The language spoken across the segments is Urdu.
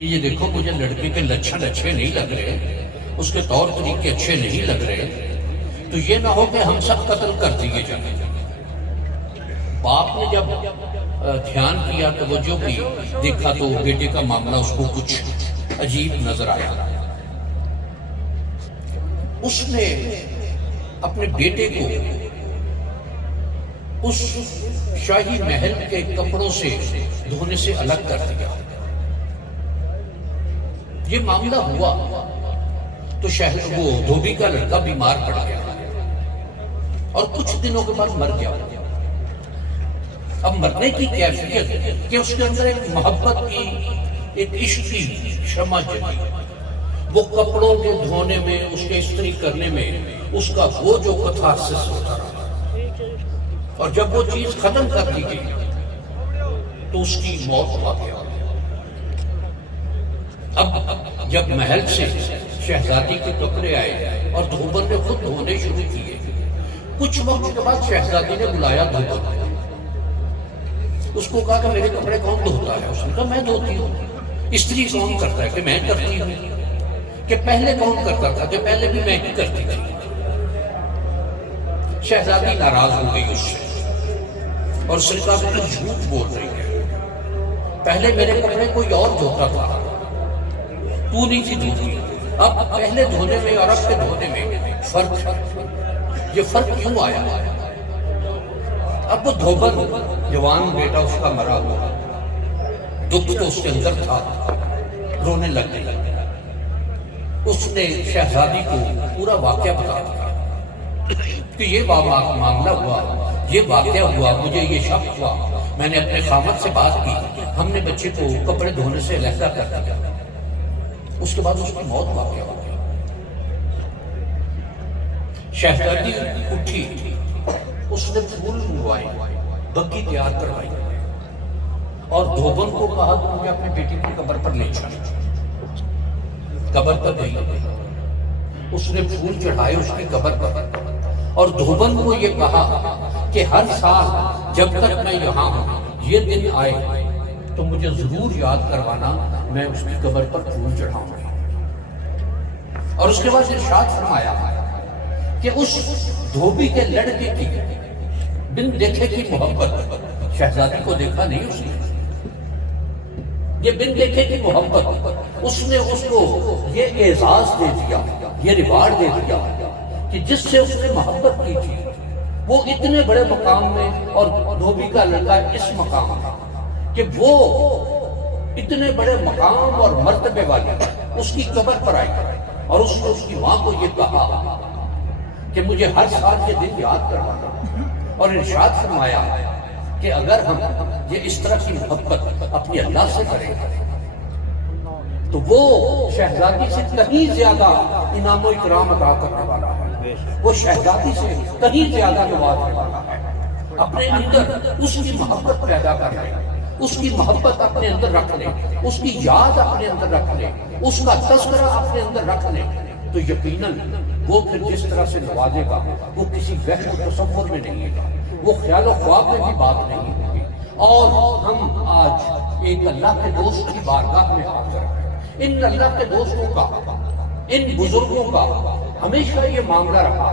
یہ دیکھو مجھے لڑکے کے لچھن اچھے نہیں لگ رہے، اس کے طور طریقے اچھے نہیں لگ رہے، تو یہ نہ ہو کہ ہم سب قتل کر دیے جائیں۔ باپ نے جب دھیان کیا، توجہ کی، دیکھا تو بیٹے کا معاملہ اس کو کچھ عجیب نظر آیا۔ اس نے اپنے بیٹے کو اس شاہی محل کے کپڑوں سے دھونے سے الگ کر دیا۔ یہ معاملہ ہوا تو شہر وہ دھوبی کا لڑکا بیمار پڑ گیا اور کچھ دنوں کے بعد مر گیا۔ اب مرنے کی کیفیت کہ اس کے اندر ایک محبت کی، ایک عشق کی شمع جلی۔ وہ کپڑوں کے دھونے میں، اس کے استری کرنے میں اس کا وہ جو کتھارسس ہوتا رہا، اور جب وہ چیز ختم کر دی گئی تو اس کی موت واقع ہو گئی۔ اب جب محل سے شہزادی کے کپڑے آئے اور دھوبن نے خود دھونے شروع کیے، کچھ وقت کے بعد شہزادی نے بلایا دھوبن، اس کو کہا کہ میرے کپڑے کون دھوتا ہے؟ اس نے کہا میں دھوتی ہوں۔ استری کون کرتا ہے؟ کہ میں کرتی ہوں۔ کہ پہلے کون کرتا تھا؟ کہ پہلے بھی میں ہی کرتی تھی۔ شہزادی ناراض ہو گئی اس سے اور اس نے کہا کہ تو جھوٹ بول رہی ہے، پہلے میرے کپڑے کوئی اور دھوتا تھا، تو نہیں تھی دھوتی۔ اب پہلے دھونے میں اور اب کے دھونے میں فرق، یہ فرق کیوں آیا؟ اب وہ دھوبن جوان بیٹا اس کا مرا ہوا، دکھ تو اس کے اندر تھا، رونے لگ گئی۔ اس نے شہزادی کو پورا واقعہ بتا دیا کہ یہ معاملہ ہوا، یہ واقعہ ہوا، مجھے یہ شک ہوا، میں نے اپنے خامد سے بات کی، ہم نے بچے کو کپڑے دھونے سے علیحدہ کر دیا۔ اس کے بعد اس کی موت واقع ہو گئی۔ شہزادی اٹھی، اس نے پھول منگوائے، بگی تیار کروائی اور دھوبن کو کہا کہ مجھے اپنے بیٹی کی قبر پر لے چلے۔ قبر پر گئی، اس نے پھول چڑھائے اس کی قبر پر اور دھوبن کو یہ کہا کہ ہر سال جب تک میں یہاں ہوں، یہ دن آئے تو مجھے ضرور یاد کروانا، میں اس کی قبر پر پھول چڑھاؤں گا۔ اور اس کے بعد ارشاد فرمایا کہ اس دھوبی کے لڑکے کی بن دیکھے کی محبت، شہزادی کو دیکھا نہیں اس نے، یہ بن دیکھے کی محبت، اس نے اس کو یہ اعزاز دے دیا، یہ ریوارڈ دے دیا کہ جس سے اس نے محبت کی تھی وہ اتنے بڑے مقام میں، اور دھوبی کا لڑکا اس مقام میں کہ وہ اتنے بڑے مقام اور مرتبے والی اس کی قبر پر آئی اور اس نے اس کی ماں کو یہ کہا کہ مجھے ہر سال یہ دن یاد کروانا، اور ارشاد فرمایا کہ اگر ہم یہ اس طرح کی محبت اپنی اللہ سے کریں تو وہ شہزادی سے کہیں زیادہ انعام و اکرام عطا کرنے والا ہے، وہ شہزادی سے کہیں زیادہ نوازنے والا ہے۔ اپنے اندر اس کی محبت پیدا کر لیں، اس کی محبت اپنے اندر رکھ لیں، اس کی یاد اپنے اندر رکھ لیں، اس کا تذکرہ اپنے اندر رکھ لیں، تو یقیناً وہ پھر جس طرح سے نوازے گا وہ کسی وہم و تصور میں نہیں ہے، وہ خیال و خواب میں بھی بات نہیں ہوگی۔ اور ہم آج ایک اللہ کے دوست کی بارگاہ میں حاضر ہیں۔ ان اللہ کے دوستوں کا، ان بزرگوں کا ہمیشہ یہ معاملہ رہا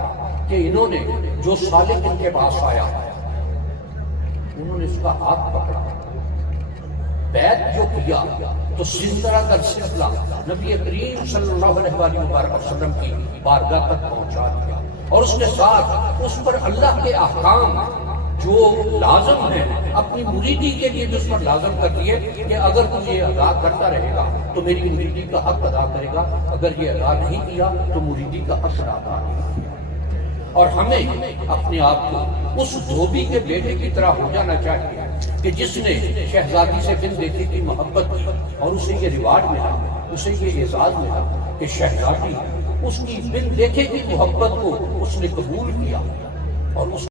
کہ انہوں نے جو سالک ان کے پاس آیا انہوں نے اس کا ہاتھ پکڑا، بیعت جو کیا تو سلسلہ در سلسلہ نبی کریم صلی اللہ علیہ وآلہ وسلم کی بارگاہ تک پہنچا دیا، اور اس کے ساتھ اس پر اللہ کے احکام جو لازم ہیں اپنی مریدی کے لیے بھی اس پر لازم کر دیے کہ اگر تو یہ ادا کرتا رہے گا تو میری مریدی کا حق ادا کرے گا، اگر یہ ادا نہیں کیا تو مریدی کا حق ادا نہیں کیا۔ اور ہمیں اپنے آپ کو اس دھوبی کے بیٹے کی طرح ہو جانا چاہیے کہ جس نے شہزادی سے بن دیکھے کی محبت کی اور اسے یہ ریوارڈ ملا، اسے یہ اعزاز ملا کہ شہزادی اس کی بن دیکھے کی محبت کو اس نے قبول کیا اور اس